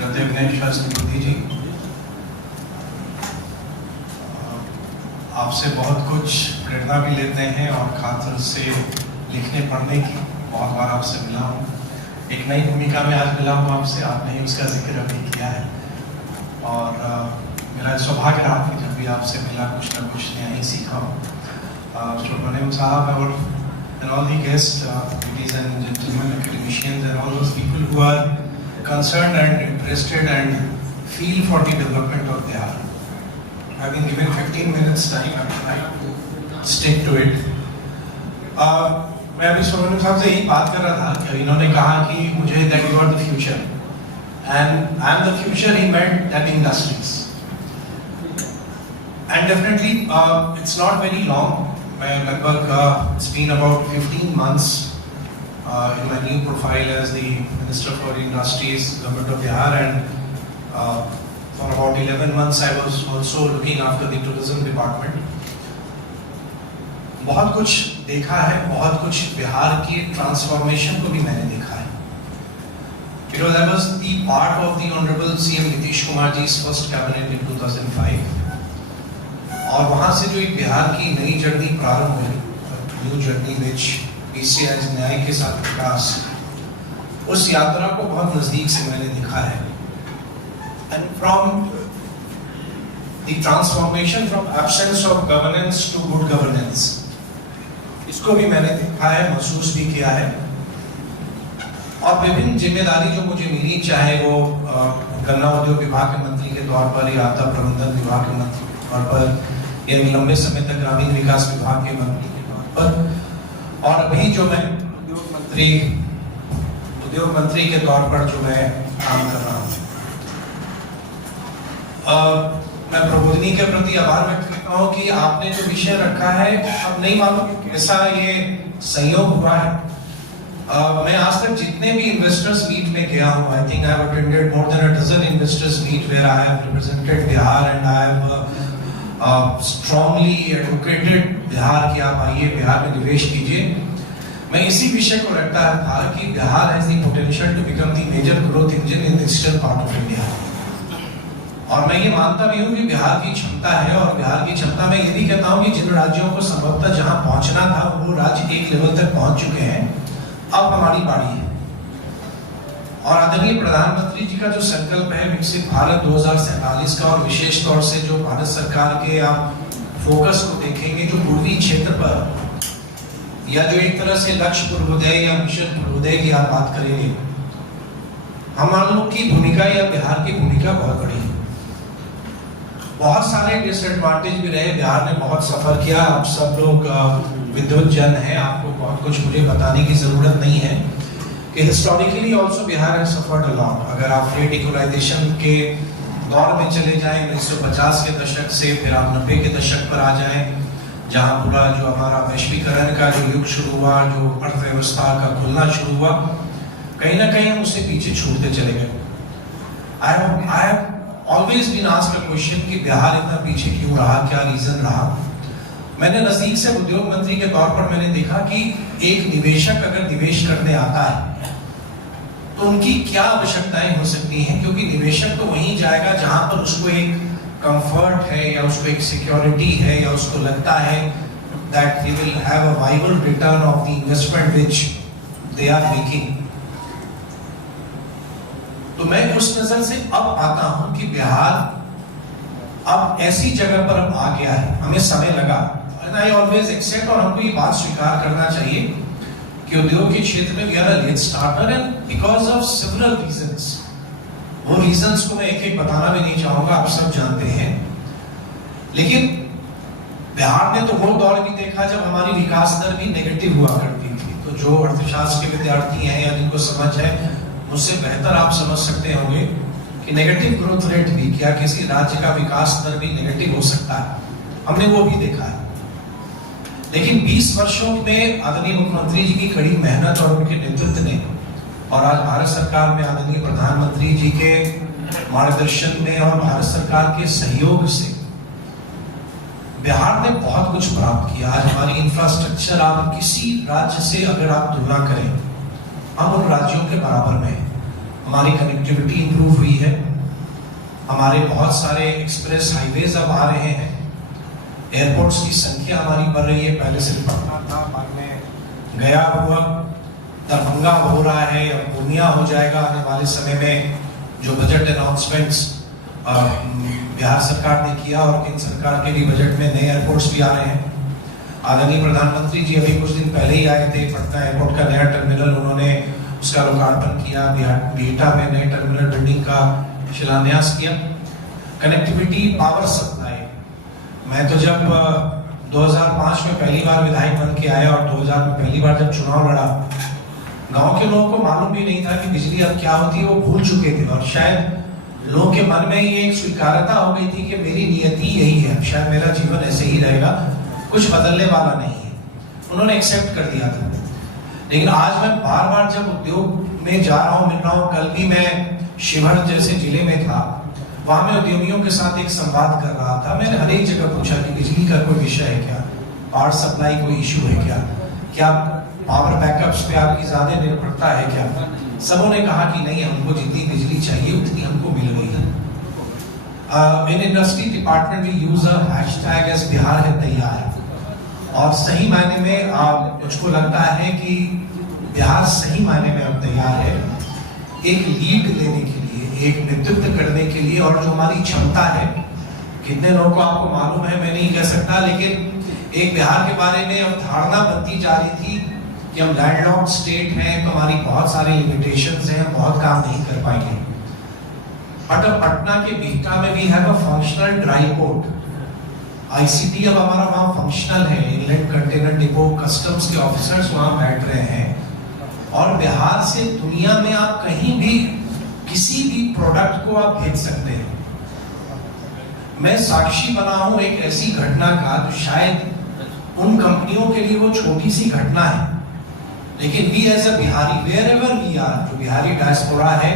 शास्त्री जी, आपसे बहुत कुछ प्रेरणा भी लेते हैं और खासतौर से लिखने पढ़ने की बहुत बार आपसे मिला हूँ। एक नई भूमिका में आज मिला हूँ आपसे, आपने ही उसका जिक्र अभी किया है और मेरा सौभाग्य रहा कि जब भी आपसे मिला कुछ ना कुछ नया ही सीखा हूँ। सुब्रमण्यम साहब and all the guests, ladies and gentlemen, academicians and all those people who are concerned and interested and feel for the development of Bihar. I've been given 15 minutes time, I'm trying to stick to it. मैं अभी सुब्रमण्यम साहब से यही बात कर रहा था कि इन्होंने कहा कि मुझे that you are the future and I am the future. He meant that industries and definitely it's not very long. मैं लगभग it's been about 15 months in my new profile as the Minister for Industries, Government of Bihar, and for about 11 months I was also looking after the tourism department. बहुत कुछ देखा है, बहुत कुछ बिहार की transformation को भी मैंने देखा है। Because I was the part of the Honorable CM Nitish Kumar ji's first cabinet in 2005. और वहाँ से जो एक बिहार की नई जर्नी प्रारंभ हुई, न्यू जर्नी विच PCI's न्याय के साथ विकास, उस यात्रा को बहुत नजदीक से मैंने देखा है। And from the transformation from absence of governance to good governance, इसको भी मैंने देखा है, महसूस भी किया है। और विभिन्न जिम्मेदारी जो मुझे मिली, चाहे वो गन्ना उद्योग विभाग के मंत्री के तौर पर या आपदा प्रबंधन विभाग के मंत्री के तौर पर या लंबे समय तक ग्रामीण विकास विभाग के मंत्री के तौर पर, और अभी जो मैं उद्योग मंत्री के तौर पर जो मैं काम कर रहा हूँ, मैं प्रबोधिनी के प्रति आभार व्यक्त करता हूँ कि आपने जो विषय रखा है, अब नहीं मालूम कैसा ये संयोग हुआ है। मैं आज तक जितने भी इन्वेस्टर्स मीट में गया हूँ, I think I have attended more than a dozen investors meet where I have represented Bihar and I have strongly advocated Bihar कि आप आइए बिहार में निवेश कीजिए। मैं इसी विषय को रखता था कि Bihar has the potential to become the major growth engine in the eastern part of India. और मैं ये मानता भी हूँ कि बिहार की क्षमता है, और बिहार की क्षमता मैं ये भी कहता हूँ कि जिन राज्यों को संभवतः जहाँ पहुँचना था वो राज्य एक लेवल तक पहुँच चुके हैं, अब हमारी बारी है। और आदरणीय प्रधानमंत्री जी का जो संकल्प है विकसित भारत 2047 का, और विशेष तौर से जो भारत सरकार के आप फोकस को देखेंगे जो पूर्वी क्षेत्र पर, या जो एक तरह से लक्ष्य पूर्वोदय या मिशन पूर्वोदय की आप बात करेंगे, हम लोग की भूमिका या बिहार की भूमिका बहुत बड़ी है। बहुत सारे डिसएडवांटेज भी रहे, बिहार ने बहुत सफर किया। आप सब लोग विद्युत जन है, आपको बहुत कुछ मुझे बताने की जरूरत नहीं है कि historically also Bihar has suffered a lot. अगर आप फ्रेट इक्वलाइजेशन के दौर में चले जाएं 1950 के दशक से, फिर आप 90 के दशक पर आ जाएं, जहां पूरा जो हमारा वैश्वीकरण का जो युग शुरू हुआ, जो अर्थव्यवस्था का खुलना शुरू हुआ, कहीं ना कहीं हम उससे पीछे छूटते चले गए। I have always been asked a question कि बिहार इतना पीछे क्यों रहा, क्या रीजन रहा। मैंने नजदीक से उद्योग मंत्री के तौर पर मैंने देखा कि एक निवेशक अगर निवेश करने आता है तो उनकी क्या आवश्यकताएं हो सकती हैं, क्योंकि निवेशक तो वहीं जाएगा जहां पर उसको एक कंफर्ट है, या उसको एक सिक्योरिटी है, या उसको लगता है that he will have a viable return of the investment which they are making. तो मैं उस नजर से अब आता हूं कि बिहार अब ऐसी जगह पर अब आ गया है। हमें समय लगा, I always accept, और हमको ये बात स्वीकार करना चाहिए कि उद्योग के क्षेत्र में we are a late starter and because of several reasons। वो reasons को मैं एक एक बताना भी नहीं चाहूंगा, आप सब जानते हैं। लेकिन बिहार ने तो वो दौर भी देखा जब हमारी विकास दर भी नेगेटिव हुआ करती थी। तो जो अर्थशास्त्र के विद्यार्थी हैं या जिनको समझ है, मुझसे बेहतर आप समझ सकते होंगे कि नेगेटिव ग्रोथ रेट भी, क्या किसी राज्य का विकास दर भी नेगेटिव हो सकता है, हमने वो भी देखा है। लेकिन 20 वर्षों में आदरणीय मुख्यमंत्री जी की कड़ी मेहनत और उनके नेतृत्व ने, और आज भारत सरकार में आदरणीय प्रधानमंत्री जी के मार्गदर्शन में और भारत सरकार के सहयोग से बिहार ने बहुत कुछ प्राप्त किया। आज हमारी इंफ्रास्ट्रक्चर, आप किसी राज्य से अगर आप तुलना करें, हम उन राज्यों के बराबर में हैं। हमारी कनेक्टिविटी इंप्रूव हुई है, हमारे बहुत सारे एक्सप्रेस हाईवेज अब आ रहे हैं, एयरपोर्ट्स की संख्या हमारी बढ़ रही है। पहले सिर्फ पटना था, बाद में गया हुआ, दरभंगा हो रहा है, अब पूर्णिया हो जाएगा आने वाले समय में। जो बजट अनाउंसमेंट्स बिहार सरकार ने किया और केंद्र सरकार के भी बजट में नए एयरपोर्ट्स भी आ रहे हैं। आदरणीय प्रधानमंत्री जी अभी कुछ दिन पहले ही आए थे, पटना एयरपोर्ट का नया टर्मिनल उन्होंने उसका लोकार्पण किया, बिहटा में नए टर्मिनल बिल्डिंग का शिलान्यास किया। कनेक्टिविटी, पावर सप्लाई, मैं तो जब 2005 में पहली बार विधायक बन के आया और 2000 में पहली बार जब चुनाव लड़ा, गांव के लोगों को मालूम भी नहीं था कि बिजली अब क्या होती है, वो भूल चुके थे। और शायद लोगों के मन में ये एक स्वीकारता हो गई थी कि मेरी नियति यही है, शायद मेरा जीवन ऐसे ही रहेगा, कुछ बदलने वाला नहीं है, उन्होंने एक्सेप्ट कर दिया था। लेकिन आज मैं बार बार जब उद्योग में जा रहा हूँ, मिल रहा हूँ, कल भी मैं शिवहर जैसे जिले में था, वहां में उद्यमियों के साथ एक संवाद कर रहा था। मैंने हर एक जगह पूछा कि बिजली का कोई विषय है क्या, पावर सप्लाई कोई इशू है क्या पावर बैकअप्स पे आपकी ज्यादा निर्भरता है क्या? सबों ने कहा कि नहीं, हमको जितनी बिजली चाहिए उतनी हमको मिल रही है। In industry department we use a hashtag as Bihar है तैयार, और सही मायने में मुझको लगता है कि बिहार सही मायने में अब तैयार है एक लीड लेने के लिए, एक नेतृत्व करने के लिए। और जो हमारी क्षमता है, कितने लोगों को आपको मालूम है मैं नहीं कह सकता, लेकिन एक बिहार के बारे में अब धारणा बनती जा रही थी कि हम लैंडलॉक्ड स्टेट हैं, तो हमारी बहुत सारे लिमिटेशंस हैं, हम बहुत काम नहीं कर पाएंगे। बट अब पटना के बिहटा में भी है फंक्शनल ड्राई पोर्ट, आईसीटी अब हमारा वहाँ फंक्शनल है, इनलैंड कंटेनर डिपो, कस्टम्स के ऑफिसर्स वहाँ बैठ रहे हैं। और बिहार से दुनिया में आप कहीं भी किसी भी प्रोडक्ट को आप भेज सकते हैं। मैं साक्षी बना हूं एक ऐसी घटना का, तो शायद उन कंपनियों के लिए वो छोटी सी घटना है, लेकिन we as a Bihari, wherever we are, जो बिहारी डायस्पोरा है,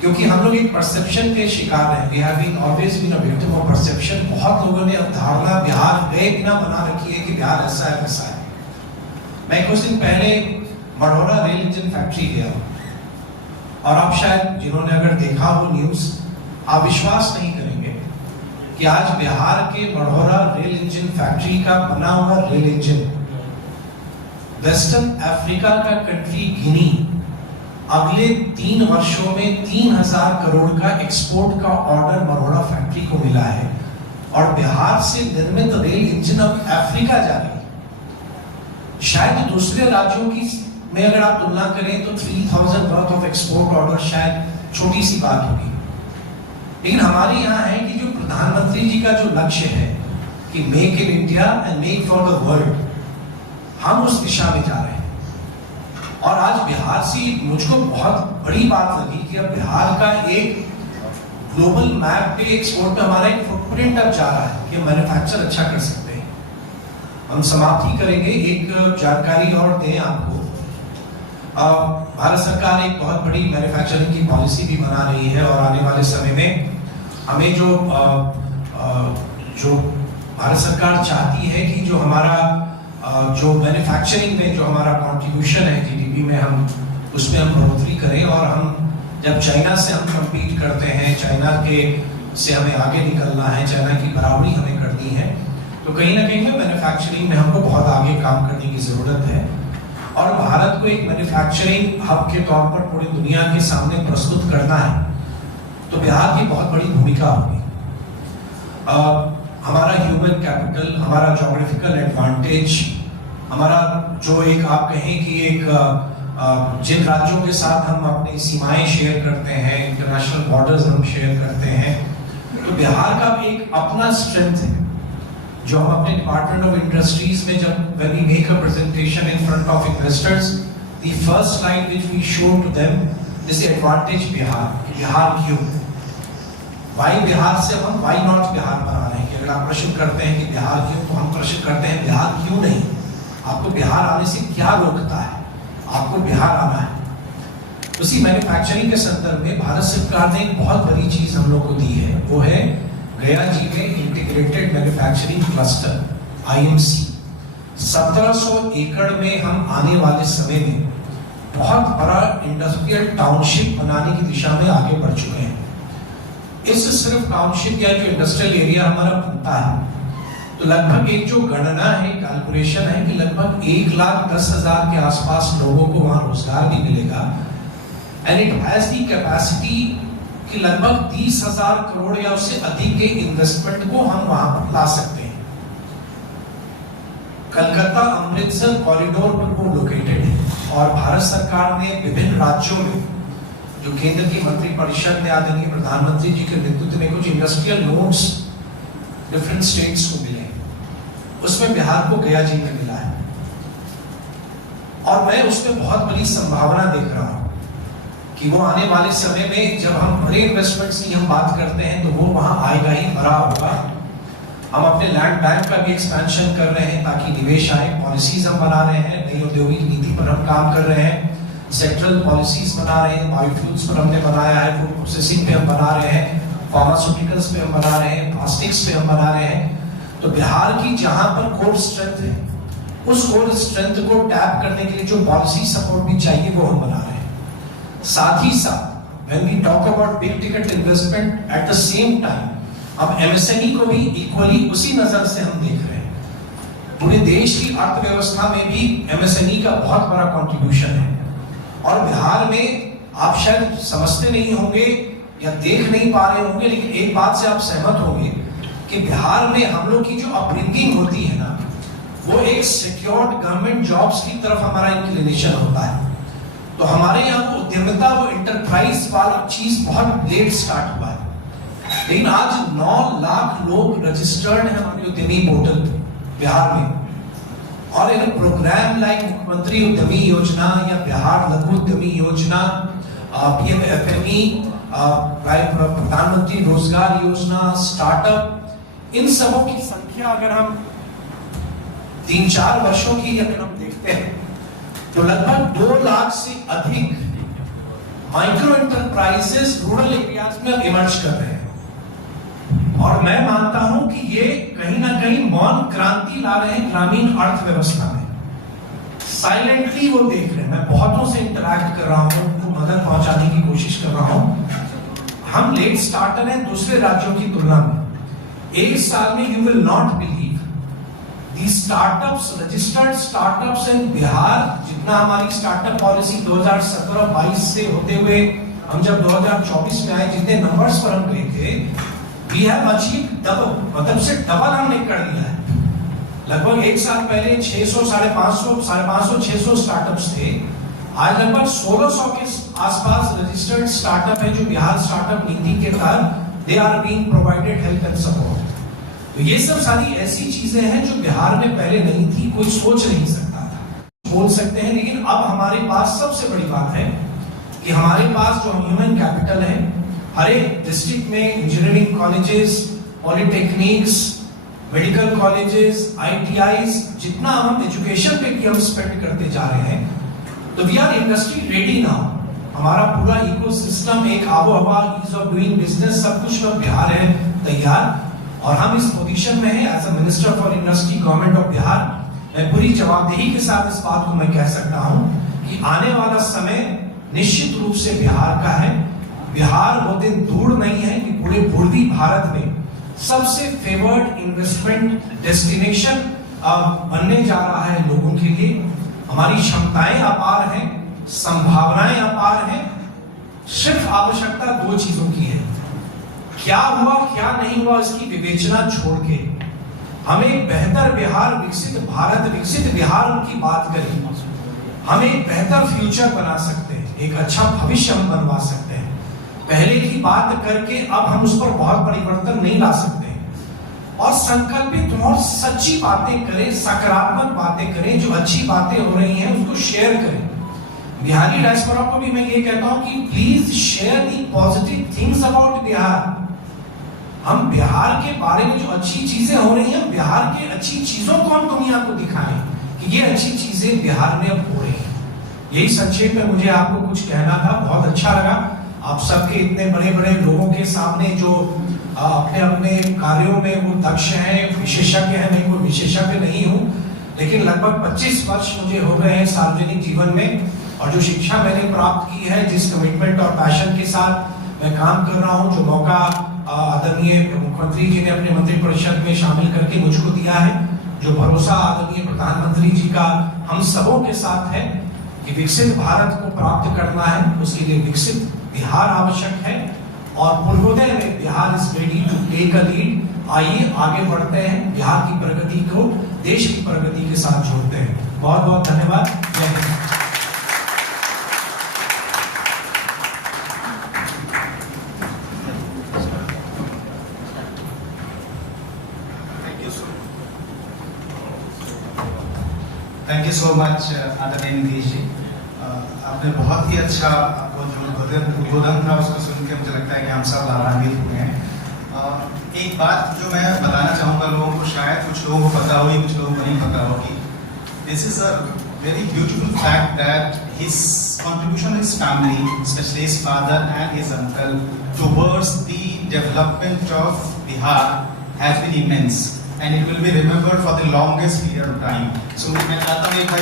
क्योंकि हम लोग एक परसेप्शन के शिकार हैं, we have been always been a victim of perception. बहुत लोगों ने अब धारणा बिहार गए बिना बना रखी है कि बिहार ऐसा है वैसा है। मैं कुछ दिन पहले मढ़ौरा रेल इंजन फैक्ट्री गया, और आप शायद जिन्होंने अगर देखा हो न्यूज, आप विश्वास नहीं करेंगे कि आज बिहार के मढ़ौरा रेल इंजन फैक्ट्री का बना हुआ रेल इंजन वेस्टर्न अफ्रीका का कंट्री गिनी अगले 3 वर्षों में 3000 करोड़ का एक्सपोर्ट का ऑर्डर मढ़ौरा फैक्ट्री को मिला है। और बिहार से निर्मित रेल इंजन अब अफ्रीका जा रही है। शायद दूसरे राज्यों की में अगर आप तुलना करें तो 3000 वर्थ ऑफ एक्सपोर्ट ऑर्डर शायद छोटी सी बात होगी, लेकिन हमारे यहाँ है कि जो प्रधानमंत्री जी का जो लक्ष्य है कि make in India and make for the world, हम उस दिशा में जा रहे हैं। और आज बिहार से मुझको बहुत बड़ी बात लगी कि अब बिहार का एक ग्लोबल मैप पे एक्सपोर्ट में हमारा एक फुटप्रिंट अब जा रहा है कि मैन्युफैक्चर अच्छा कर सकते हैं। हम समाप्ति करेंगे, एक जानकारी और दें आपको, भारत सरकार एक बहुत बड़ी मैन्युफैक्चरिंग की पॉलिसी भी बना रही है, और आने वाले समय में हमें जो भारत सरकार चाहती है कि जो हमारा जो मैन्युफैक्चरिंग में जो हमारा कंट्रीब्यूशन है जीडीपी में, हम उसमें हम बढ़ोतरी करें। और हम जब चाइना से हम कम्पीट करते हैं, चाइना के से हमें आगे निकलना है, चाइना की बराबरी हमें करनी है, तो कहीं ना कहीं मैन्युफैक्चरिंग में हमको बहुत आगे काम करने की जरूरत है। और भारत को एक मैन्युफैक्चरिंग हब के तौर पर पूरी दुनिया के सामने प्रस्तुत करना है, तो बिहार की बहुत बड़ी भूमिका होगी। हमारा ह्यूमन कैपिटल, हमारा ज्योग्राफिकल एडवांटेज, हमारा जो एक आप कहें कि एक जिन राज्यों के साथ हम अपनी सीमाएं शेयर करते हैं, इंटरनेशनल बॉर्डर्स हम शेयर करते हैं, तो बिहार का एक अपना स्ट्रेंथ है जो हम अपने डिपार्टमेंट ऑफ इंडस्ट्रीज में जब when we make a presentation in front of investors, the first slide which we show to them is the advantage Bihar. Bihar क्यों? Why बिहार से हम why not बिहार बना रहे हैं? कि अगर आप प्रश्न करते हैं कि बिहार क्यों, तो हम प्रश्न करते हैं बिहार क्यों नहीं? आपको बिहार आने से क्या रोकता है? आपको बिहार आना है। उसी मैन्युफैक्चरिंग के संदर्भ में भारत सरकार ने एक बहुत बड़ी चीज हम लोग को दी है, वो है गया जी में इंटीग्रेटेड मैन्युफैक्चरिंग क्लस्टर IMC। 1700 एकड़ में हम आने वाले समय में बहुत बड़ा इंडस्ट्रियल टाउनशिप बनाने की दिशा में आगे बढ़ चुके हैं। इस सिर्फ टाउनशिप या जो इंडस्ट्रियल एरिया हमारा बनता है, तो लगभग एक जो गणना है, कैलकुलेशन है कि लगभग 1,10,000 के आसपास लोगों को वहां रोजगार भी मिलेगा। And it has the capacity कि लगभग 30,000 करोड़ या उससे अधिक के इन्वेस्टमेंट को हम वहां पर ला सकते हैं। कलकत्ता अमृतसर कॉरिडोर पर वो लोकेटेड है और भारत सरकार ने विभिन्न राज्यों में जो केंद्र की मंत्रिपरिषद ने आदरणीय प्रधानमंत्री जी के नेतृत्व में कुछ इंडस्ट्रियल लोन्स डिफरेंट स्टेट्स को मिले, उसमें बिहार को गया जी में मिला है। और मैं उसमें बहुत बड़ी संभावना देख रहा हूं कि वो आने वाले समय में जब हम बड़े इन्वेस्टमेंट्स की हम बात करते हैं तो वो वहां आएगा ही, भरा होगा। हम अपने लैंड बैंक का भी एक्सपेंशन कर रहे हैं ताकि निवेश आए, पॉलिसीज हम बना रहे हैं, नई औद्योगिक नीति पर हम काम कर रहे हैं, सेक्टरल पॉलिसीज बना रहे हैं, बायोफ्यूल्स पर हमने बनाया है, फूड प्रोसेसिंग पे हम बना रहे हैं, फार्मास्यूटिकल्स पे हम बना रहे हैं, प्लास्टिक्स पे हम बना रहे हैं। तो बिहार की जहां पर कोर स्ट्रेंथ है, उस कोर स्ट्रेंथ को टैप करने के लिए जो पॉलिसी सपोर्ट भी चाहिए वो हम बना रहे हैं। साथ ही साथ when we talk about big ticket investment at the same time, अब एमएसएमई को भी इक्वली उसी नजर से हम देख रहे हैं। पूरे देश की अर्थव्यवस्था में भी एमएसएमई का बहुत बड़ा कंट्रीब्यूशन है और बिहार में आप शायद समझते नहीं होंगे या देख नहीं पा रहे होंगे, लेकिन एक बात से आप सहमत होंगे कि बिहार में हम लोग की जो अपब्रिंगिंग होती है ना, वो एक सिक्योर्ड गवर्नमेंट जॉब्स की तरफ हमारा इंक्लिनेशन होता है। तो हमारे यहाँ वो उद्यमिता, वो इंटरप्राइज वाला चीज बहुत लेट स्टार्ट हुआ है, लेकिन आज 9 लाख लोग रजिस्टर्ड हैं हमारे उद्यमी पोर्टल पे बिहार में। और इन प्रोग्राम लाइक मुख्यमंत्री उद्यमी योजना या बिहार लघु उद्यमी योजना, पीएमएफएमई, प्रधानमंत्री रोजगार योजना, स्टार्टअप, इन सबों की संख्या अगर हम 3-4 वर्षों की अगर हम देखते हैं तो लगभग 2 लाख से अधिक माइक्रो एंटरप्राइजेस रूरल एरियाज में इमर्ज कर रहे हैं। और मैं मानता हूं कि ये कहीं ना कहीं मौन क्रांति ला रहे हैं ग्रामीण अर्थव्यवस्था में। साइलेंटली वो देख रहे हैं। मैं बहुतों से इंटरैक्ट कर रहा हूं, उनको मदद पहुंचाने की कोशिश कर रहा हूं। हम लेट स्टार्टर हैं दूसरे राज्यों की तुलना में। एक साल में you will not believe the startups, registered startups इन बिहार, जितना हमारी स्टार्टअप पॉलिसी 2017-22 से होते हुए हम जब 2024 में आए, जितने नंबर्स पर हम गए थे, वी हैव अचीव्ड डबल, मतलब से डबल हमने कर दिया है। लगभग एक साल पहले 600, 550, 600 स्टार्टअप्स थे। आज लगभग 1600 के आसपास रजिस्टर्ड स्टार्टअप है जो बिहार स्टार्टअप नीति के तहत they are being provided help and support. तो ये सब सारी ऐसी चीजें हैं जो बिहार में पहले नहीं थी, कोई सोच नहीं सकता था। बोल सकते हैं, लेकिन अब हमारे पास सबसे बड़ी बात है कि हमारे पास जो ह्यूमन कैपिटल है, हर एक डिस्ट्रिक्ट में engineering colleges, polytechnics, medical colleges, ITIs, जितना हम एजुकेशन पे हम स्पेंड करते जा रहे हैं, तो we are industry ready now. हमारा पूरा इकोसिस्टम, एक आबोहवा, ईज ऑफ डूइंग बिजनेस, सब कुछ में बिहार है तैयार। और हम इस पोजीशन में हैं as a minister for industry government of Bihar. मैं पूरी जवाबदेही के साथ इस बात को मैं कह सकता हूं कि आने वाला समय निश्चित रूप से बिहार का है। बिहार वो दिन दूर नहीं है कि पूरे पूर्वी भारत में सबसे फेवर्ड इन्वेस्टमेंट डेस्टिनेशन बनने जा रहा है लोगों के लिए। हमारी क्षमताएं अपार हैं, संभावनाएं अपार हैं। सिर्फ आवश्यकता 2 चीजों की है, क्या हुआ क्या नहीं हुआ इसकी विवेचना छोड़ के हम एक बेहतर बिहार, विकसित भारत, विकसित बिहार की बात करें। हम एक बेहतर फ्यूचर बना सकते हैं, एक अच्छा भविष्य हम बनवा सकते हैं। पहले की बात करके अब हम उस पर बहुत परिवर्तन नहीं ला सकते। और संकल्पित और सच्ची बातें करें, सकारात्मक बातें करें, जो अच्छी बातें हो रही हैं उसको शेयर करें। बिहारी डायस्पोरा को भी मैं ये कहता हूं कि please share the positive things about Bihar. हम बिहार के बारे में जो अच्छी चीजें हो रही हैं, बिहार की अच्छी चीजों को हम दुनिया को दिखाएं कि ये अच्छी चीजें बिहार में अब हो रही हैं। यही संक्षेप में मुझे आपको कुछ कहना था। बहुत अच्छा लगा आप सबके इतने बड़े बड़े लोगों के सामने जो अपने अपने कार्यों में वो दक्ष हैं, विशेषज्ञ हैं। मैं कोई विशेषज्ञ नहीं हूं, लेकिन लगभग 25 वर्ष मुझे हो गए हैं सार्वजनिक जीवन में। और जो शिक्षा मैंने प्राप्त की है, जिस कमिटमेंट और पैशन के साथ मैं काम कर रहा हूँ, जो मौका आदरणीय मुख्यमंत्री जी ने अपने मंत्रिपरिषद में शामिल करके मुझको दिया है, जो भरोसा आदरणीय प्रधानमंत्री जी का हम सबों के साथ है कि विकसित भारत को प्राप्त करना है, उसके लिए विकसित बिहार आवश्यक है और पूर्वोदय में Bihar is ready to take a lead. आइए आगे बढ़ते हैं, बिहार की प्रगति को देश की प्रगति के साथ जोड़ते हैं। बहुत बहुत धन्यवाद। जय Hind. Thank you so much आदरणीय नीतीश जी। आपने बहुत ही अच्छा, आपको जो उद्बोधन था उसको सुन के मुझे लगता है कि हम सब लाभान्वित हुए हैं। एक बात जो मैं बताना चाहूँगा लोगों को, शायद कुछ लोगों को पता होगी, कुछ लोगों को नहीं पता होगी। This is a very beautiful fact that his contribution of his family, especially his father and his uncle, towards the development of Bihar has been immense. And it will be remembered for the longest period of time. So मैं चाहता हूँ एक बार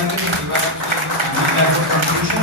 contribution